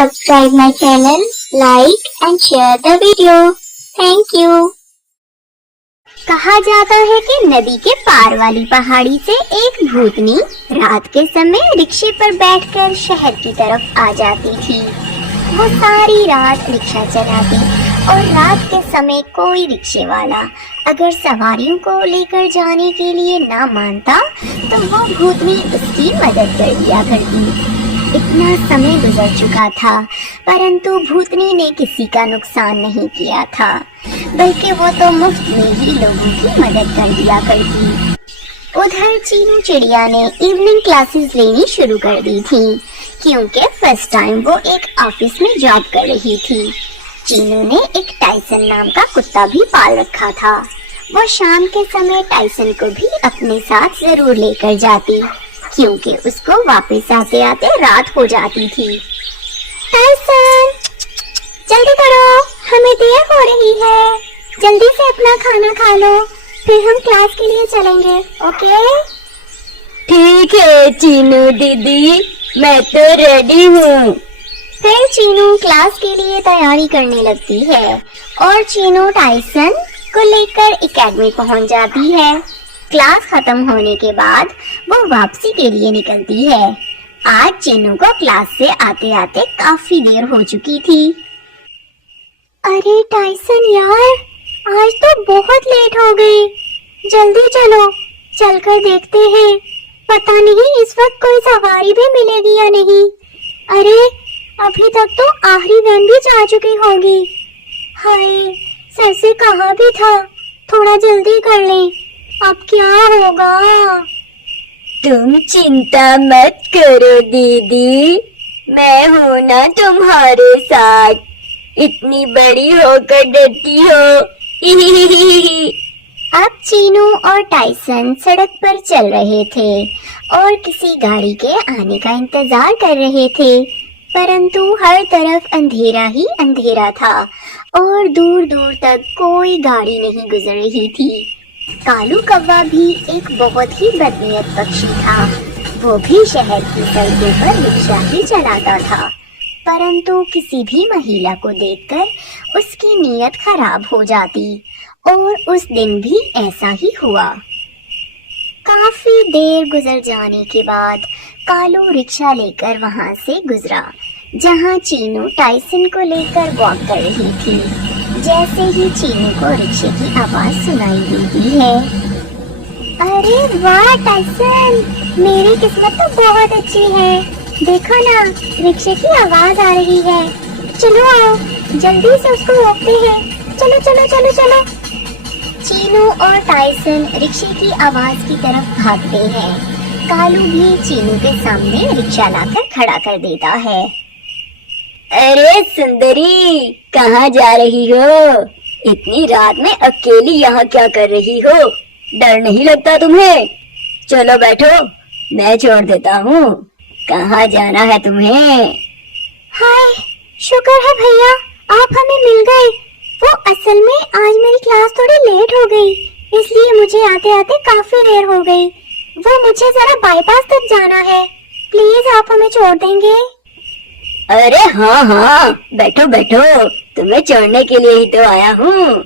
subscribe my channel, like and share the video. Thank you. कहा जाता है कि नदी के पार वाली पहाड़ी से एक भूतनी रात के समय रिक्शे पर बैठकर शहर की तरफ आ जाती थी। वो सारी रात रिक्शा चलाती और रात के समय कोई रिक्शे वाला अगर सवारियों को लेकर जाने के लिए ना मानता तो वो भूतनी उसकी मदद कर दिया करती। इतना समय गुजर चुका था परंतु भूतनी ने किसी का नुकसान नहीं किया था, बल्कि वो तो मुफ्त में ही लोगों की मदद कर दिया करती। उधर चीनू चिड़िया ने इवनिंग क्लासेस लेनी शुरू कर दी थी क्योंकि फर्स्ट टाइम वो एक ऑफिस में जॉब कर रही थी। चीनू ने एक टाइसन नाम का कुत्ता भी पाल रखा था। वो शाम के समय टाइसन को भी अपने साथ जरूर लेकर जाती क्योंकि उसको वापस आते आते रात हो जाती थी। टाइसन, जल्दी करो, हमें देर हो रही है। जल्दी से अपना खाना खा लो, फिर हम क्लास के लिए चलेंगे, ओके? ठीक है चीनू दीदी, मैं तो रेडी हूँ। फिर चीनू क्लास के लिए तैयारी करने लगती है और चीनू टाइसन को लेकर एकेडमी पहुँच जाती है। क्लास खत्म होने के बाद वो वापसी के लिए निकलती है। आज चीनू को क्लास से आते आते काफी देर हो चुकी थी। अरे टाइसन यार, आज तो बहुत लेट हो गई। जल्दी चलो, चलकर देखते हैं। पता नहीं इस वक्त कोई सवारी भी मिलेगी या नहीं। अरे अभी तक तो आखिरी वैन भी जा चुकी होगी। हाय, सर से कहा भी था थोड़ा जल्दी कर लें, अब क्या होगा? तुम चिंता मत करो दीदी, मैं हूँ ना तुम्हारे साथ। इतनी बड़ी होकर डरती हो। अब चीनू और टाइसन सड़क पर चल रहे थे और किसी गाड़ी के आने का इंतजार कर रहे थे, परंतु हर तरफ अंधेरा ही अंधेरा था और दूर दूर तक कोई गाड़ी नहीं गुजर रही थी। कालू कौवा भी एक बहुत ही बदनीयत पक्षी था। वो भी शहर की सड़कों पर रिक्शा ही चलाता था, परंतु किसी भी महिला को देखकर उसकी नीयत खराब हो जाती और उस दिन भी ऐसा ही हुआ। काफी देर गुजर जाने के बाद कालू रिक्शा लेकर वहां से गुजरा जहां चीनू टाइसन को लेकर वॉक कर रही थी। जैसे ही चीनू को रिक्शे की आवाज सुनाई देती है, अरे वाह टाइसन, मेरी किस्मत तो बहुत अच्छी है। देखो ना, रिक्शे की आवाज आ रही है। चलो आओ, जल्दी से उसको रोकते हैं। चलो चलो चलो चलो। चीनू और टाइसन रिक्शे की आवाज की तरफ भागते हैं। कालू भी चीनू के सामने रिक्शा लाकर खड़ा कर देता है। अरे सुंदरी, कहाँ जा रही हो? इतनी रात में अकेली यहाँ क्या कर रही हो? डर नहीं लगता तुम्हें? चलो बैठो, मैं छोड़ देता हूँ। कहाँ जाना है तुम्हें? हाय, शुक्र है भैया, आप हमें मिल गए। वो असल में आज मेरी क्लास थोड़ी लेट हो गई, इसलिए मुझे आते आते काफी देर हो गई। वो मुझे जरा बाईपास तक जाना है, प्लीज आप हमें छोड़ देंगे? अरे हाँ हाँ, बैठो बैठो, तुम्हें छोड़ने के लिए ही तो आया हूँ।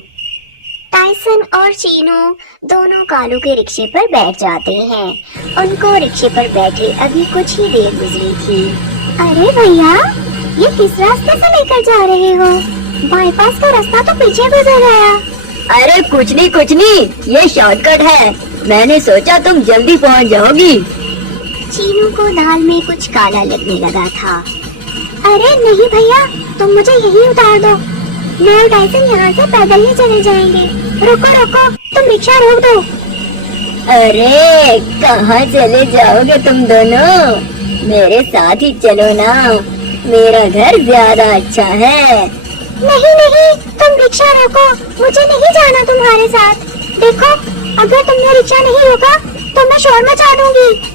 टाइसन और चीनू दोनों कालू के रिक्शे पर बैठ जाते हैं। उनको रिक्शे पर बैठे अभी कुछ ही देर गुजरी थी। अरे भैया, ये किस रास्ते से लेकर जा रहे हो? बाईपास का रास्ता तो पीछे गुजर गया। अरे कुछ नहीं, ये शॉर्टकट है। मैंने सोचा तुम जल्दी पहुँच जाओगी। चीनू को दाल में कुछ काला लगने लगा था। अरे नहीं भैया, तुम मुझे यहीं उतार दो। मैं और टाइसन यहाँ से पैदल ही चले जाएंगे। रुको रुको, तुम रिक्शा रोक दो। अरे कहाँ चले जाओगे तुम दोनों? मेरे साथ ही चलो ना, मेरा घर ज्यादा अच्छा है। नहीं नहीं, तुम रिक्शा रोको, मुझे नहीं जाना तुम्हारे साथ। देखो, अगर तुमने रिक्शा नहीं रोका तो मैं शोर मचा दूंगी।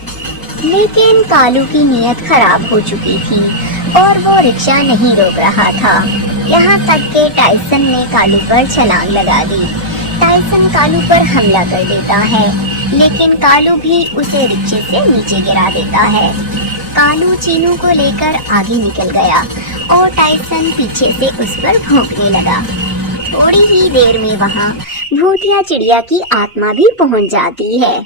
लेकिन कालू की नीयत खराब हो चुकी थी और वो रिक्शा नहीं रोक रहा था। यहाँ तक कि टाइसन ने कालू पर छलांग लगा दी। टाइसन कालू पर हमला कर देता है, लेकिन कालू भी उसे रिक्शे से नीचे गिरा देता है। कालू चीनू को लेकर आगे निकल गया और टाइसन पीछे से उस पर भौंकने लगा। थोड़ी ही देर में वहाँ भूतिया चिड़िया की आत्मा भी पहुँच जाती है।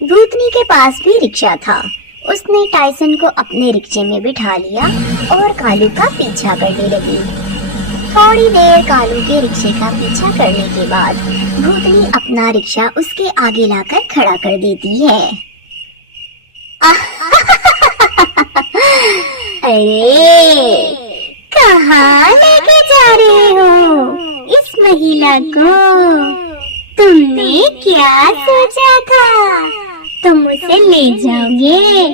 भूतनी के पास भी रिक्शा था। उसने टाइसन को अपने रिक्शे में बिठा लिया और कालू का पीछा करने लगी। थोड़ी देर कालू के रिक्शे का पीछा करने के बाद भूतनी अपना रिक्शा उसके आगे लाकर खड़ा कर देती है। अरे, कहाँ लेके जा रहे हो इस महिला को? तुमने क्या सोचा था? तुम उसे ले जाओगे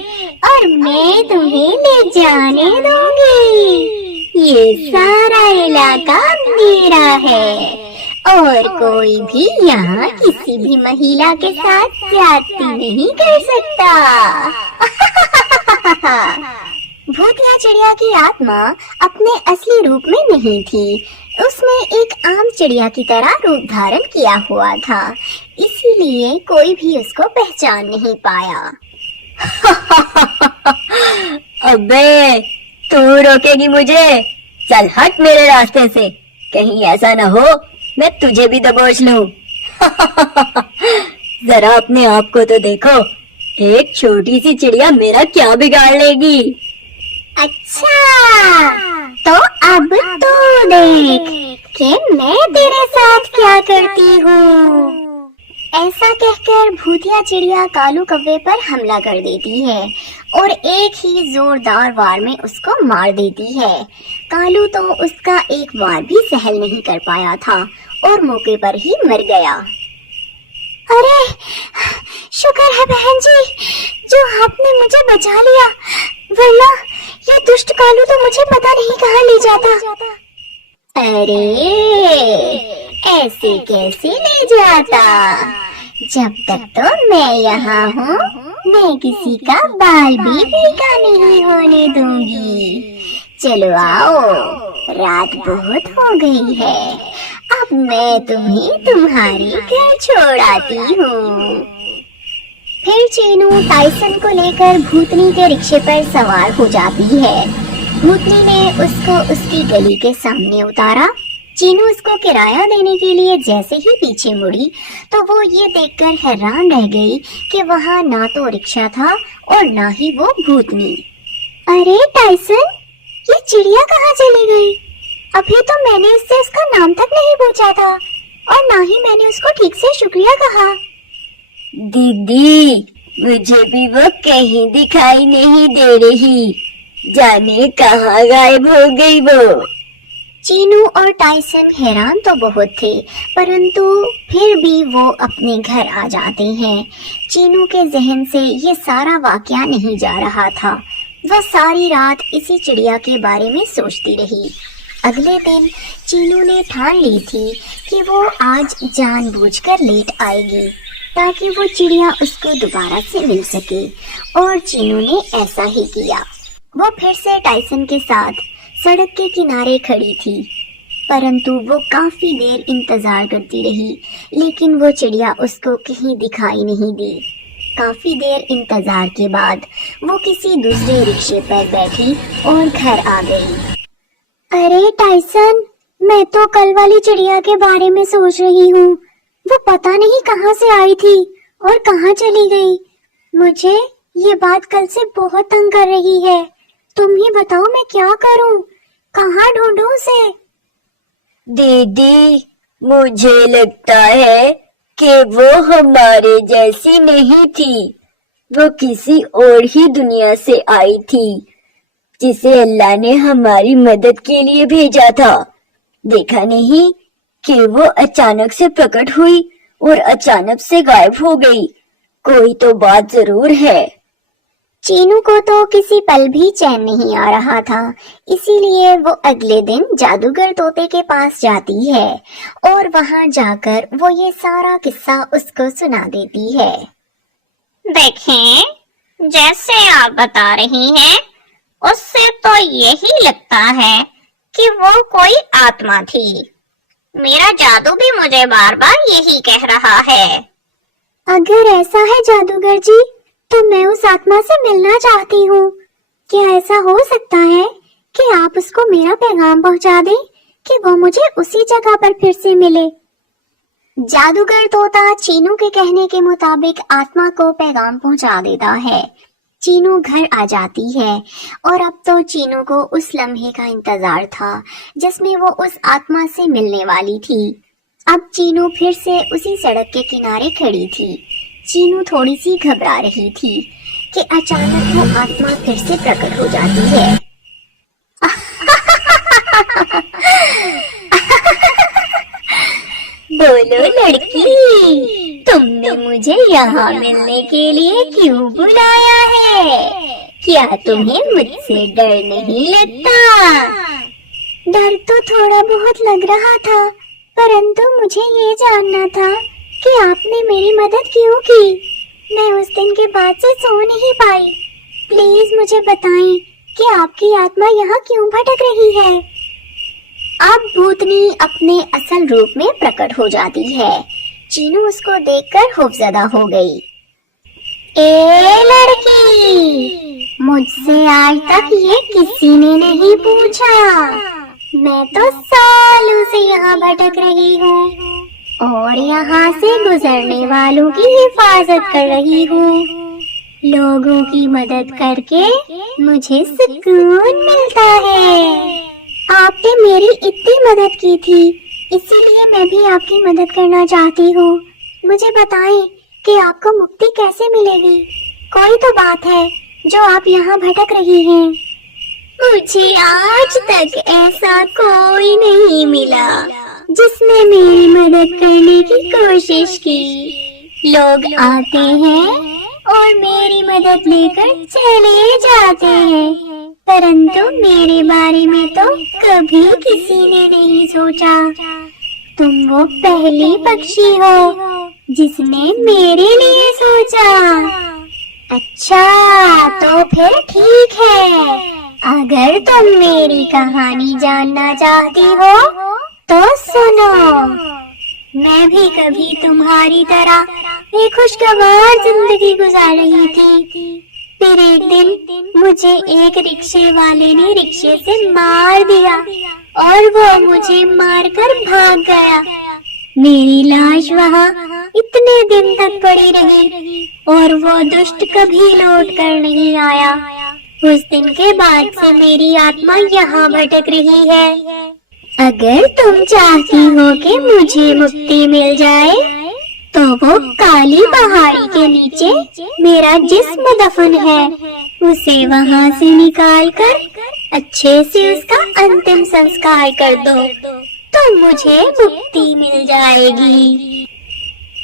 और मैं तुम्हें ले जाने दूंगी। ये सारा इलाका मेरा है और कोई भी यहाँ किसी भी महिला के साथ ज्यादती नहीं कर सकता। भूतिया चिड़िया की आत्मा अपने असली रूप में नहीं थी। उसने एक आम चिड़िया की तरह रूप धारण किया हुआ था, इसीलिए कोई भी उसको पहचान नहीं पाया। अबे, तू रोकेगी मुझे? चल हट मेरे रास्ते से, कहीं ऐसा न हो मैं तुझे भी दबोच लूं। जरा अपने आप को तो देखो, एक छोटी सी चिड़िया मेरा क्या बिगाड़ लेगी। अच्छा, तो अब तू देख कि मैं तेरे साथ क्या करती हूँ। ऐसा कहकर भूतिया चिड़िया कालू कौवे पर हमला कर देती है और एक ही जोरदार वार में उसको मार देती है। कालू तो उसका एक वार भी सहन नहीं कर पाया था और मौके पर ही मर गया। अरे, शुक्र है बहन जी जो आपने मुझे बचा लिया, वरना ये दुष्ट कालू तो मुझे पता नहीं कहाँ ले जाता। अरे, ऐसे कैसे ले जाता? जब तक तो मैं यहाँ हूँ, मैं किसी का बाल भी फीका नहीं होने दूंगी। चलो आओ, रात बहुत हो गई है, अब मैं तुम्हें तुम्हारी घर छोड़ आती हूँ। फिर चीनू टाइसन को लेकर भूतनी के रिक्शे पर सवार हो जाती है। भूतनी ने उसको उसकी गली के सामने उतारा। चीनू उसको किराया देने के लिए जैसे ही पीछे मुड़ी तो वो ये देखकर हैरान रह गई कि वहाँ ना तो रिक्शा था और ना ही वो भूतनी। अरे टाइसन, ये चिड़िया कहाँ चली गई? अभी तो मैंने उससे उसका नाम तक नहीं पूछा था और ना ही मैंने उसको ठीक से शुक्रिया कहा। दीदी, मुझे भी वो कहीं दिखाई नहीं दे रही, जाने कहाँ गायब हो गई वो। चीनू और टाइसन हैरान तो बहुत थे, परंतु फिर भी वो अपने घर आ जाते हैं। चीनू के जहन से ये सारा वाकया नहीं जा रहा था। वह सारी रात इसी चिड़िया के बारे में सोचती रही। अगले दिन चीनू ने ठान ली थी कि वो आज जानबूझकर लेट आएगी ताकि वो चिड़िया उसको दोबारा से मिल सके, और चीनू ने ऐसा ही किया। वो फिर से टाइसन के साथ सड़क के किनारे खड़ी थी, परंतु वो काफी देर इंतजार करती रही, लेकिन वो चिड़िया उसको कहीं दिखाई नहीं दी। काफी देर इंतजार के बाद वो किसी दूसरे रिक्शे पर बैठी और घर आ गई। अरे टाइसन, मैं तो कल वाली चिड़िया के बारे में सोच रही हूँ। वो पता नहीं कहाँ से आई थी और कहाँ चली गई। मुझे ये बात कल से बहुत तंग कर रही है। तुम ही बताओ मैं क्या करूं? कहाँ ढूंढूं उसे? दीदी, मुझे लगता है कि वो हमारे जैसी नहीं थी। वो किसी और ही दुनिया से आई थी जिसे अल्लाह ने हमारी मदद के लिए भेजा था। देखा नहीं कि वो अचानक से प्रकट हुई और अचानक से गायब हो गई। कोई तो बात जरूर है। चीनू को तो किसी पल भी चैन नहीं आ रहा था, इसीलिए वो अगले दिन जादूगर तोते के पास जाती है और वहां जाकर वो ये सारा किस्सा उसको सुना देती है। देखें, जैसे आप बता रही हैं, उससे तो यही लगता है कि वो कोई आत्मा थी। मेरा जादू भी मुझे बार बार यही कह रहा है। अगर ऐसा है जादूगर जी, तो मैं उस आत्मा से मिलना चाहती हूँ। क्या ऐसा हो सकता है कि आप उसको मेरा पैगाम पहुंचा दें कि वो मुझे उसी जगह पर फिर से मिले? जादूगर तोता चीनू के कहने के मुताबिक आत्मा को पैगाम पहुंचा देता है। चीनू घर आ जाती है और अब तो चीनू को उस लम्हे का इंतजार था जिसमें वो उस आत्मा से मिलने वाली थी। अब चीनू फिर से उसी सड़क के किनारे खड़ी थी। चीनू थोड़ी सी घबरा रही थी कि अचानक वो आत्मा फिर से प्रकट हो जाती है। बोलो लड़की, तुमने मुझे यहाँ मिलने के लिए क्यों बुलाया है? क्या तुम्हें मुझसे डर नहीं लगता? डर तो थोड़ा बहुत लग रहा था, परंतु मुझे ये जानना था कि आपने मेरी मदद क्यों की। मैं उस दिन के बाद से सो नहीं पाई। प्लीज मुझे बताएं कि आपकी आत्मा यहाँ क्यों भटक रही है? अब भूतनी अपने असल रूप में प्रकट हो जाती है। चीनू उसको देखकर खौफजदा हो गई। ए लड़की, मुझसे आज तक ये किसी ने नहीं पूछा। मैं तो सालों से यहाँ भटक रही हूँ और यहाँ से गुजरने वालों की हिफाजत कर रही हूँ। लोगों की मदद करके मुझे सुकून मिलता है। आपने मेरी इतनी मदद की थी, इसीलिए मैं भी आपकी मदद करना चाहती हूँ। मुझे बताएं कि आपको मुक्ति कैसे मिलेगी? कोई तो बात है जो आप यहाँ भटक रही हैं। मुझे आज तक ऐसा कोई नहीं मिला जिसने मेरी मदद करने की कोशिश की। लोग आते हैं और मेरी मदद लेकर चले जाते हैं, परंतु मेरे बारे में तो कभी किसी ने नहीं सोचा। तुम वो पहली पक्षी हो जिसने मेरे लिए सोचा। अच्छा, तो फिर ठीक है। अगर तुम मेरी कहानी जानना चाहती हो तो सुनो। मैं भी कभी तुम्हारी तरह एक खुशगवार जिंदगी गुजार रही थी। फिर एक दिन मुझे एक रिक्शे वाले ने रिक्शे से मार दिया और वो मुझे मारकर भाग गया। मेरी लाश वहाँ इतने दिन तक पड़ी रही और वो दुष्ट कभी लौट कर नहीं आया। उस दिन के बाद से मेरी आत्मा यहाँ भटक रही है। अगर तुम चाहती हो कि मुझे मुक्ति मिल जाए तो वो काली पहाड़ी के नीचे मेरा जिस्म दफन है, उसे वहाँ से निकाल कर अच्छे से उसका अंतिम संस्कार कर दो तो मुझे मुक्ति मिल जाएगी।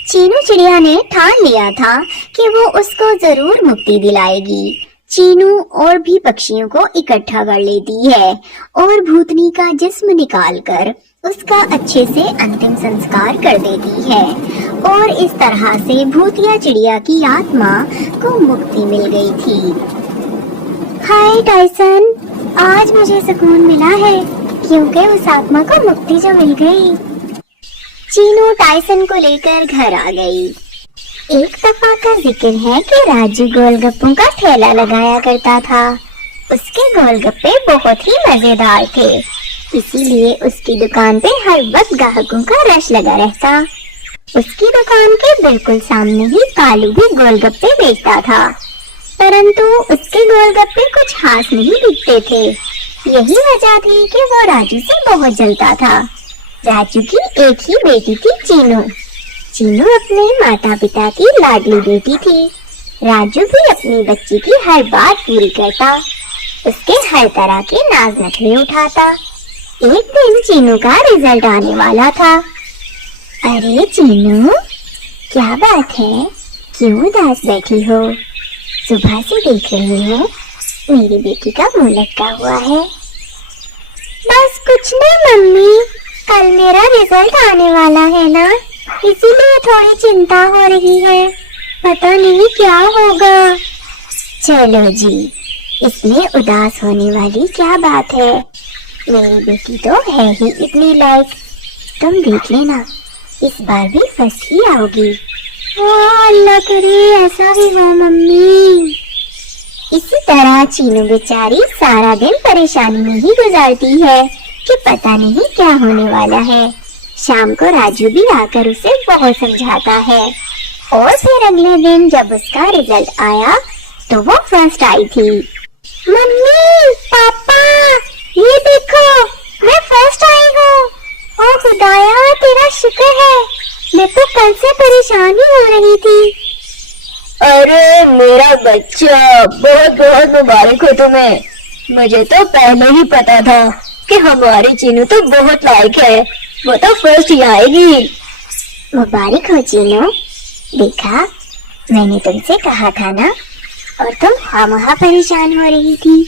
चीनू चिड़िया ने ठान लिया था कि वो उसको जरूर मुक्ति दिलाएगी। चीनू और भी पक्षियों को इकट्ठा कर लेती है और भूतनी का जिस्म निकालकर उसका अच्छे से अंतिम संस्कार कर देती है और इस तरह से भूतिया चिड़िया की आत्मा को मुक्ति मिल गई थी। हाय टाइसन, आज मुझे सुकून मिला है क्योंकि उस आत्मा को मुक्ति जो मिल गई। चीनू टाइसन को लेकर घर आ गई। एक दफा का जिक्र है कि राजू गोलगप्पों का ठेला लगाया करता था। उसके गोलगप्पे बहुत ही मजेदार थे, इसीलिए उसकी दुकान पे हर वक्त ग्राहकों का रश लगा रहता। उसकी दुकान के बिल्कुल सामने ही कालू भी गोलगप्पे बेचता था, परंतु उसके गोलगप्पे कुछ खास नहीं बिकते थे। यही वजह थी कि वो राजू से बहुत जलता था। राजू की एक ही बेटी थी चीनू। चीनू अपने माता पिता की लाडली बेटी थी। राजू भी अपनी बच्ची की हर बात पूरी करता, उसके हर तरह के नाज नखरे उठाता। एक दिन चीनू का रिजल्ट आने वाला था। अरे चीनू, क्या बात है, क्यों उदास बैठी हो? सुबह से देख रही हूँ मेरी बेटी का मुंह लटका हुआ है। बस कुछ नहीं मम्मी, कल मेरा रिजल्ट आने वाला है ना, इसीलिए थोड़ी चिंता हो रही है। पता नहीं क्या होगा। चलो जी, इसमें उदास होने वाली क्या बात है। मेरी बेटी तो है ही इतनी लायक, तुम देख लेना इस बार भी फर्स्ट ही आओगी। अल्लाह करे ऐसा ही हो मम्मी। इसी तरह चीनू बेचारी सारा दिन परेशानी में ही गुजारती है कि पता नहीं क्या होने वाला है। शाम को राजू भी आकर उसे बहुत समझाता है और फिर अगले दिन जब उसका रिजल्ट आया तो वो फर्स्ट आई थी। मम्मी, पापा, ये देखो, मैं फर्स्ट आई हूँ। ओ खुदाया, तेरा शुक्र है, मैं तो कल से परेशान ही हो रही थी। अरे मेरा बच्चा, बहुत बहुत मुबारक हो तुम्हें। मुझे तो पहले ही पता था कि हमारी चीनू तो बहुत लायक है, वो तो फर्स्ट ही आएगी। मुबारक हो चीनू। देखा, मैंने तुमसे कहा था ना, और तुम खामखा परेशान हो रही थी।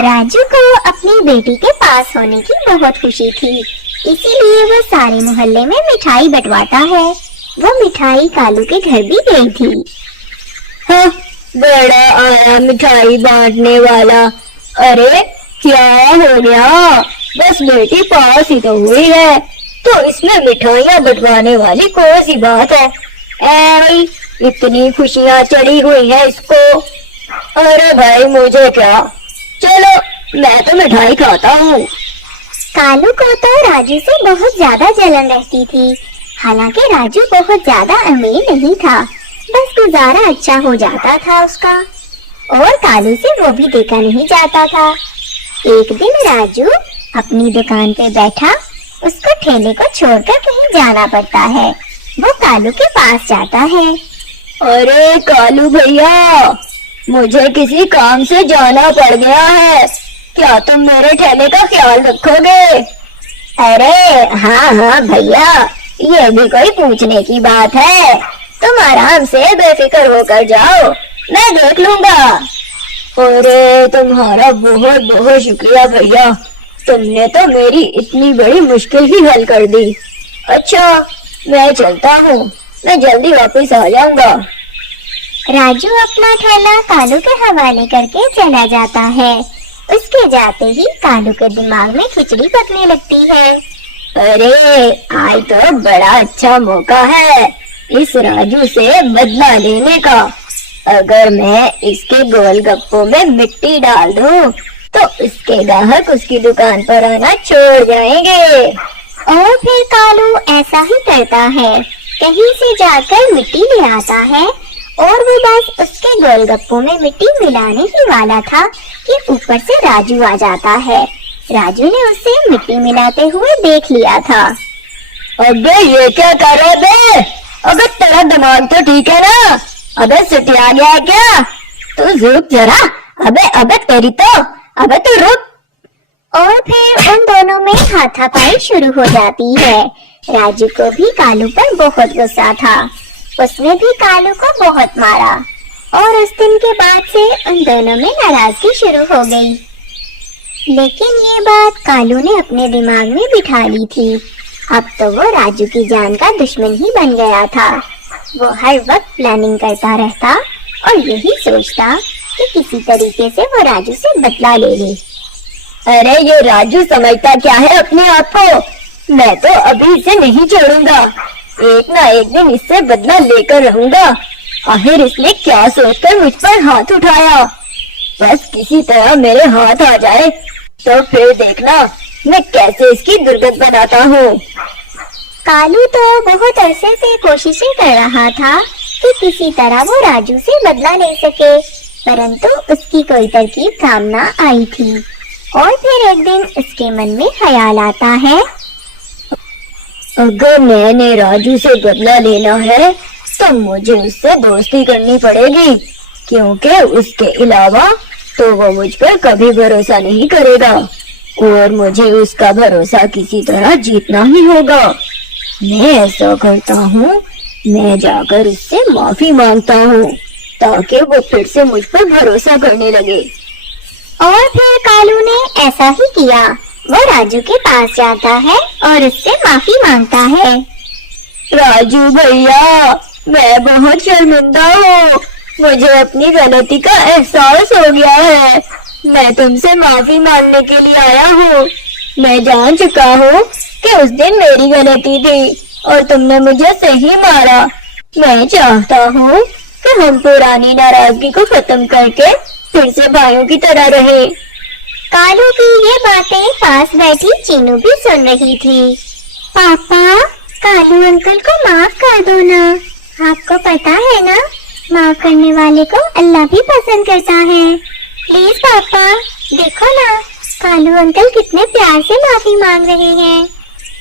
राजू को अपनी बेटी के पास होने की बहुत खुशी थी, इसीलिए वो सारे मोहल्ले में मिठाई बंटवाता है। वो मिठाई कालू के घर भी गई थी। हाँ, बड़ा आया मिठाई बांटने वाला। अरे क्या हो गया, बस बेटी पास ही तो हुई है, तो इसमें मिठाइयाँ बंटवाने वाली कौन सी बात है। ऐ, इतनी खुशियाँ चढ़ी हुई है इसको। अरे भाई मुझे क्या, चलो मैं तो मिठाई खाता हूँ। कालू को तो राजू से बहुत ज्यादा जलन रहती थी। हालांकि राजू बहुत ज्यादा अमीर नहीं था, बस गुजारा अच्छा हो जाता था उसका, और कालू से वो भी देखा नहीं जाता था। एक दिन राजू अपनी दुकान पे बैठा, उसको ठेले को छोड़कर कहीं जाना पड़ता है। वो कालू के पास जाता है। अरे कालू भैया, मुझे किसी काम से जाना पड़ गया है, क्या तुम मेरे ठेले का ख्याल रखोगे? अरे हाँ हाँ भैया, ये भी कोई पूछने की बात है। तुम आराम से बेफिक्र होकर जाओ, मैं देख लूंगा। अरे तुम्हारा बहुत बहुत शुक्रिया भैया, तुमने तो मेरी इतनी बड़ी मुश्किल ही हल कर दी। अच्छा मैं चलता हूँ, मैं जल्दी वापस आ जाऊंगा। राजू अपना ठेला कालू के हवाले करके चला जाता है। उसके जाते ही कालू के दिमाग में खिचड़ी पकने लगती है। अरे आज तो बड़ा अच्छा मौका है इस राजू से बदला लेने का। अगर मैं इसके गोलगप्पों में मिट्टी डाल दूं, तो इसके ग्राहक उसकी दुकान पर आना छोड़ जाएंगे। और फिर कालू ऐसा ही करता है, कहीं से जाकर मिट्टी ले आता है, और वो बस उसके गोलगप्पों में मिट्टी मिलाने ही वाला था कि ऊपर से राजू आ जाता है। राजू ने उसे मिट्टी मिलाते हुए देख लिया था। अबे ये क्या कर रहे बे? अबे तेरा दिमाग तो ठीक है ना? अबे सुटिया गया है क्या? तू रुक जरा। अबे अबे तेरी तो, अबे तू रुक। और फिर उन दोनों में हाथापाई शुरू हो जाती है। राजू को भी कालू पर बहुत गुस्सा था, उसने भी कालू को बहुत मारा, और उस दिन के बाद से उन दोनों में नाराजगी शुरू हो गई। लेकिन ये बात कालू ने अपने दिमाग में बिठा ली थी। अब तो वो राजू की जान का दुश्मन ही बन गया था। वो हर वक्त प्लानिंग करता रहता और यही सोचता कि किसी तरीके से वो राजू से बदला ले ले। अरे ये राजू समझता क्या है अपने आप को? मैं तो अभी इसे नहीं छोड़ूंगा, एक ना एक दिन इससे बदला लेकर रहूंगा। आखिर इसने क्या सोचकर मुझ पर हाथ उठाया? बस किसी तरह मेरे हाथ आ जाए तो फिर देखना मैं कैसे इसकी दुर्गत बनाता हूँ। कालू तो बहुत अरसे से कोशिशें कर रहा था कि किसी तरह वो राजू से बदला ले सके, परंतु उसकी कोई तरकीब काम न आई थी। और फिर एक दिन उसके मन में ख्याल आता है, अगर मैंने राजू से बदला लेना है तो मुझे उससे दोस्ती करनी पड़ेगी, क्योंकि उसके अलावा तो वो मुझ पर कभी भरोसा नहीं करेगा, और मुझे उसका भरोसा किसी तरह जीतना ही होगा। मैं ऐसा करता हूँ, मैं जाकर उससे माफी मांगता हूँ ताकि वो फिर से मुझ पर भरोसा करने लगे। और फिर कालू ने ऐसा ही किया। वो राजू के पास जाता है और उससे माफी मांगता है। राजू भैया, मैं बहुत शर्मिंदा हूँ, मुझे अपनी गलती का एहसास हो गया है। मैं तुमसे माफी मांगने के लिए आया हूँ। मैं जान चुका हूँ कि उस दिन मेरी गलती थी और तुमने मुझे सही मारा। मैं चाहता हूँ कि हम पुरानी नाराजगी को खत्म करके फिर से भाइयों की तरह रहे। कालू की ये बातें पास बैठी चीनू भी सुन रही थी। पापा, कालू अंकल को माफ कर दो ना। आपको पता है ना, माफ करने वाले को अल्लाह भी पसंद करता है। प्लीज पापा, देखो ना, कालू अंकल कितने प्यार से माफी मांग रहे हैं।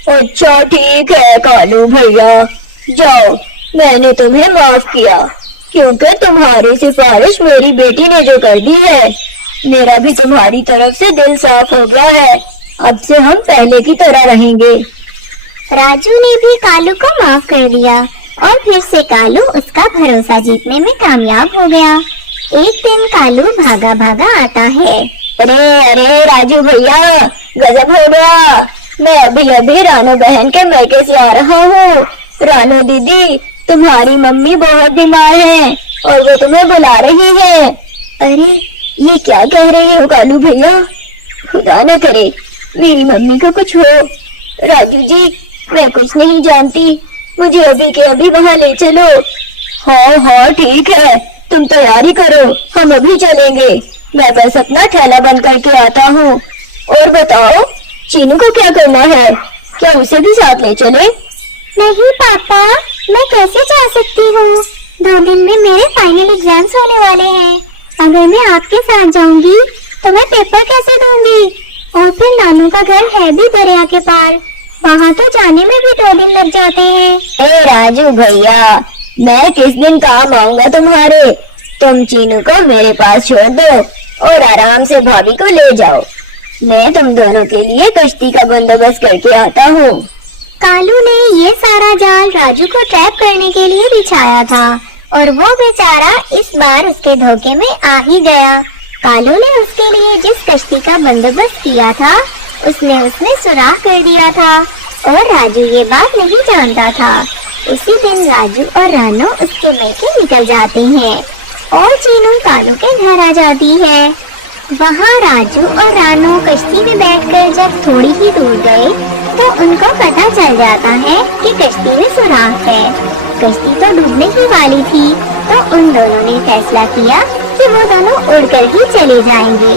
अच्छा ठीक है कालू भैया, जाओ, मैंने तुम्हें माफ किया क्योंकि तुम्हारी सिफारिश मेरी बेटी ने जो कर दी है, मेरा भी तुम्हारी तरफ से दिल साफ हो गया है। अब से हम पहले की तरह रहेंगे। राजू ने भी कालू को माफ कर दिया और फिर से कालू उसका भरोसा जीतने में कामयाब हो गया। एक दिन कालू भागा भागा आता है। अरे अरे राजू भैया, गजब हो गया। मैं अभी अभी रानू बहन के मैके से आ रहा हूँ। रानू दीदी, तुम्हारी मम्मी बहुत बीमार है और वो तुम्हें बुला रही है। अरे ये क्या कह रहे हो कालू भैया? खुदा न करे मेरी मम्मी को कुछ हो। राजू जी, मैं कुछ नहीं जानती, मुझे अभी के अभी वहाँ ले चलो। हाँ हाँ ठीक है, तुम तैयारी करो, हम अभी चलेंगे। मैं बस अपना थैला बंद करके आता हूँ। और बताओ, चीनू को क्या करना है? क्या उसे भी साथ ले चले? नहीं पापा, मैं कैसे जा सकती हूँ? 2 दिन में मेरे फाइनल एग्जाम्स होने वाले हैं। अगर मैं आपके साथ जाऊंगी तो मैं पेपर कैसे दूंगी? और फिर नानू का घर है भी दरिया के पार, वहाँ तो जाने में भी 2 दिन लग जाते हैं। ए राजू भैया, मैं किस दिन काम आऊंगा तुम्हारे? तुम चीनू को मेरे पास छोड़ दो और आराम से भाभी को ले जाओ। मैं तुम दोनों के लिए कश्ती का बंदोबस्त करके आता हूँ। कालू ने ये सारा जाल राजू को ट्रैप करने के लिए बिछाया था और वो बेचारा इस बार उसके धोखे में आ ही गया। कालू ने उसके लिए जिस कश्ती का बंदोबस्त किया था, उसने सुराख कर दिया था और राजू ये बात नहीं जानता था। उसी दिन राजू और रानू उसके मैके निकल जाते हैं और चीनू कालू के घर आ जाती है। वहाँ राजू और रानू कश्ती में बैठकर जब थोड़ी ही दूर गए तो उनको पता चल जाता है कि कश्ती में सुराख है। कश्ती तो डूबने ही वाली थी, तो उन दोनों ने फैसला किया कि वो दोनों उड़कर ही चले जाएंगे।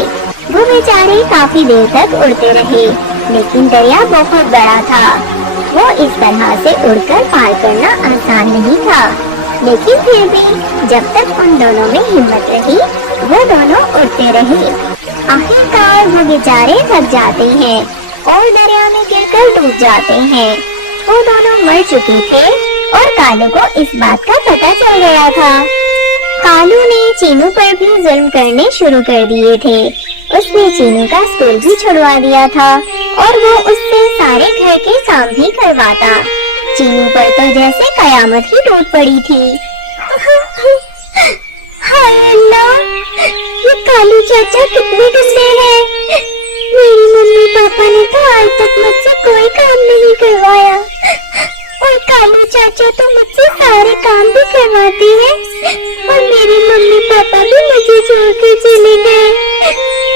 वो बेचारे काफी देर तक उड़ते रहे, लेकिन दरिया बहुत बड़ा था। वो इस तरह से उड़कर पार करना आसान नहीं था, लेकिन फिर भी जब तक उन दोनों में हिम्मत रही, वो दोनों उड़ते रहे। आखिरकार वो बेचारे थक जाते हैं और दरिया में गिरकर डूब जाते हैं। वो दोनों मर चुके थे और कालू को इस बात का पता चल गया था। कालू ने चीनू पर भी जुल्म करने शुरू कर दिए थे। उसने चीनू का स्कूल भी छुड़वा दिया था और वो उससे सारे घर के काम भी करवाता। चीनू पर तो जैसे कयामत ही टूट पड़ी थी। हाय अल्लाह, ये कालू चाचा कितने गंदे हैं। मेरी मम्मी पापा ने तो आज तक मुझसे कोई काम नहीं करवाया और कालू चाचा तो मुझसे सारे काम भी करवाते हैं और मेरी मम्मी पापा भी मुझे छोड़कर चले गए।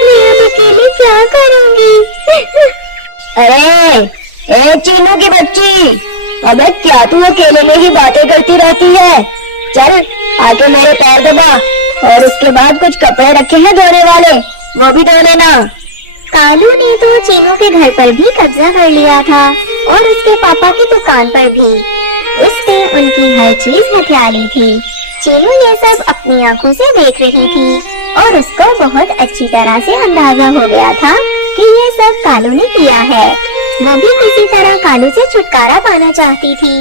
मैं अब अकेले क्या करूंगी? अरे ए चीनू की बच्ची, अबे क्या तू अकेले में ही बातें करती रहती है? चल आके मेरे पैर दबा और उसके बाद कुछ कपड़े रखे हैं धोने वाले, वो भी धो लेना। कालू ने तो चीनू के घर पर भी कब्जा कर लिया था और उसके पापा की दुकान पर भी। उसने उनकी हर चीज हथिया ली थी। चीनू ये सब अपनी आंखों से देख रही थी और उसको बहुत अच्छी तरह से अंदाजा हो गया था कि ये सब कालू ने किया है। वो भी किसी तरह कालू से छुटकारा पाना चाहती थी।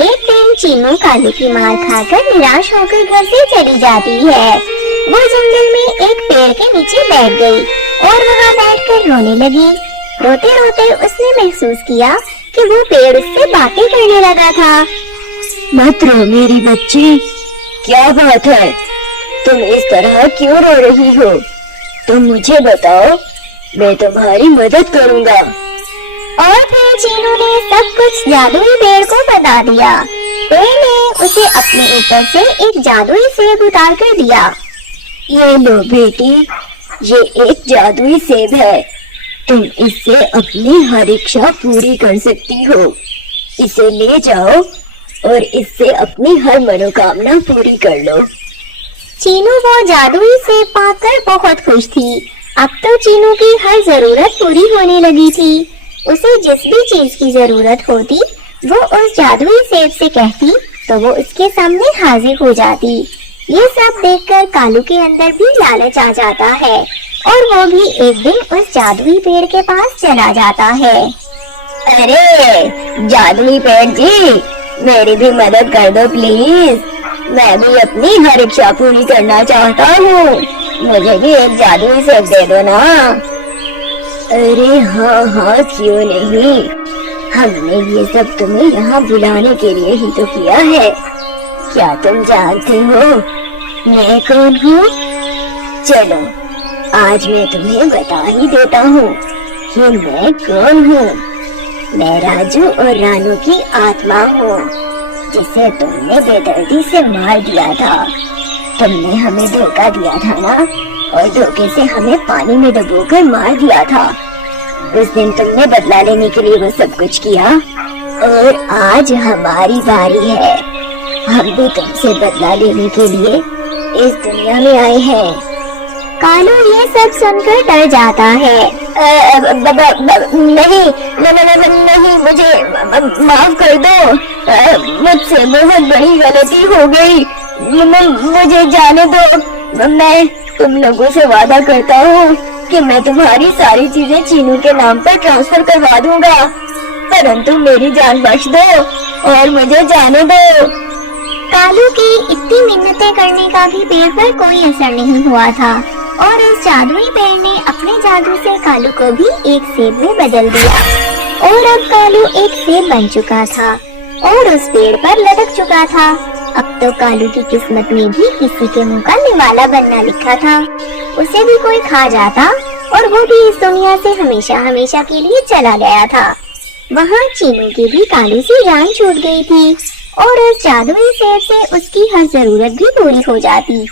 एक दिन चीनू कालू की मार खाकर निराश होकर घर से चली जाती है। वो जंगल में एक पेड़ के नीचे बैठ गई और वहाँ बैठकर रोने लगी। रोते रोते उसने महसूस किया कि वो पेड़ उससे बातें करने लगा था। मत रो मेरी बच्ची, क्या बात है? तुम इस तरह क्यों रो रही हो? तुम मुझे बताओ, मैं तुम्हारी मदद करूँगा। और फिर चीनू ने सब कुछ जादुई पेड़ को बता दिया। पेड़ ने उसे अपने ऊपर से एक जादुई सेब उतार कर दिया। ये लो बेटी, ये एक जादुई सेब है। तुम इससे अपनी हर इच्छा पूरी कर सकती हो। इसे ले जाओ और इससे अपनी हर मनोकामना पूरी कर लो। चीनू वो जादुई सेब पाकर बहुत खुश थी। अब तो चीनू की हर जरूरत पूरी होने लगी थी। उसे जिस भी चीज की जरूरत होती वो उस जादुई सेब से कहती तो वो उसके सामने हाजिर हो जाती। ये सब देखकर कालू के अंदर भी लालच आ जाता है और वो भी एक दिन उस जादुई पेड़ के पास चला जाता है। अरे जादुई पेड़ जी, मेरी भी मदद कर दो प्लीज। मैं भी अपनी हर इच्छा पूरी करना चाहता हूँ। मुझे भी एक जादुई सेब दे दो ना। अरे हाँ हाँ, क्यों नहीं। हमने ये सब तुम्हें यहाँ बुलाने के लिए ही तो किया है। क्या तुम जानते हो मैं कौन हूँ? चलो आज मैं तुम्हें बता ही देता हूँ कि मैं कौन हूँ। मैं राजू और रानू की आत्मा हूँ, जिसे तुमने बेदर्दी से मार दिया था। तुमने हमें धोखा दिया था ना, और धोखे से हमें पानी में डुबोकर मार दिया था। उस दिन तुमने बदला लेने के लिए वो सब कुछ किया और आज हमारी बारी है। हम भी तुमसे बदला लेने के लिए इस दुनिया में आए हैं। कालू ये सब सुनकर डर जाता है। नहीं नहीं, मुझे माफ कर दो। मुझसे बहुत बड़ी गलती हो गई। मुझे जाने दो। मैं तुम लोगों से वादा करता हूँ कि मैं तुम्हारी सारी चीजें चीनू के नाम पर ट्रांसफर करवा दूंगा, परंतु मेरी जान बख्श दो और मुझे जाने दो। कालू की इतनी मिन्नतें करने का भी पेड़ पर कोई असर नहीं हुआ था और उस जादुई पेड़ ने अपने जादू से कालू को भी एक सेब में बदल दिया और अब कालू एक सेब बन चुका था और उस पेड़ पर लटक चुका था। अब तो कालू की किस्मत में भी किसी के मुंह का निवाला बनना लिखा था। उसे भी कोई खा जाता और वो भी इस दुनिया से हमेशा हमेशा के लिए चला गया था। वहाँ चीनू की भी कालू से जान छूट गई थी और उस जादुई सेब से उसकी हर जरूरत भी पूरी हो जाती।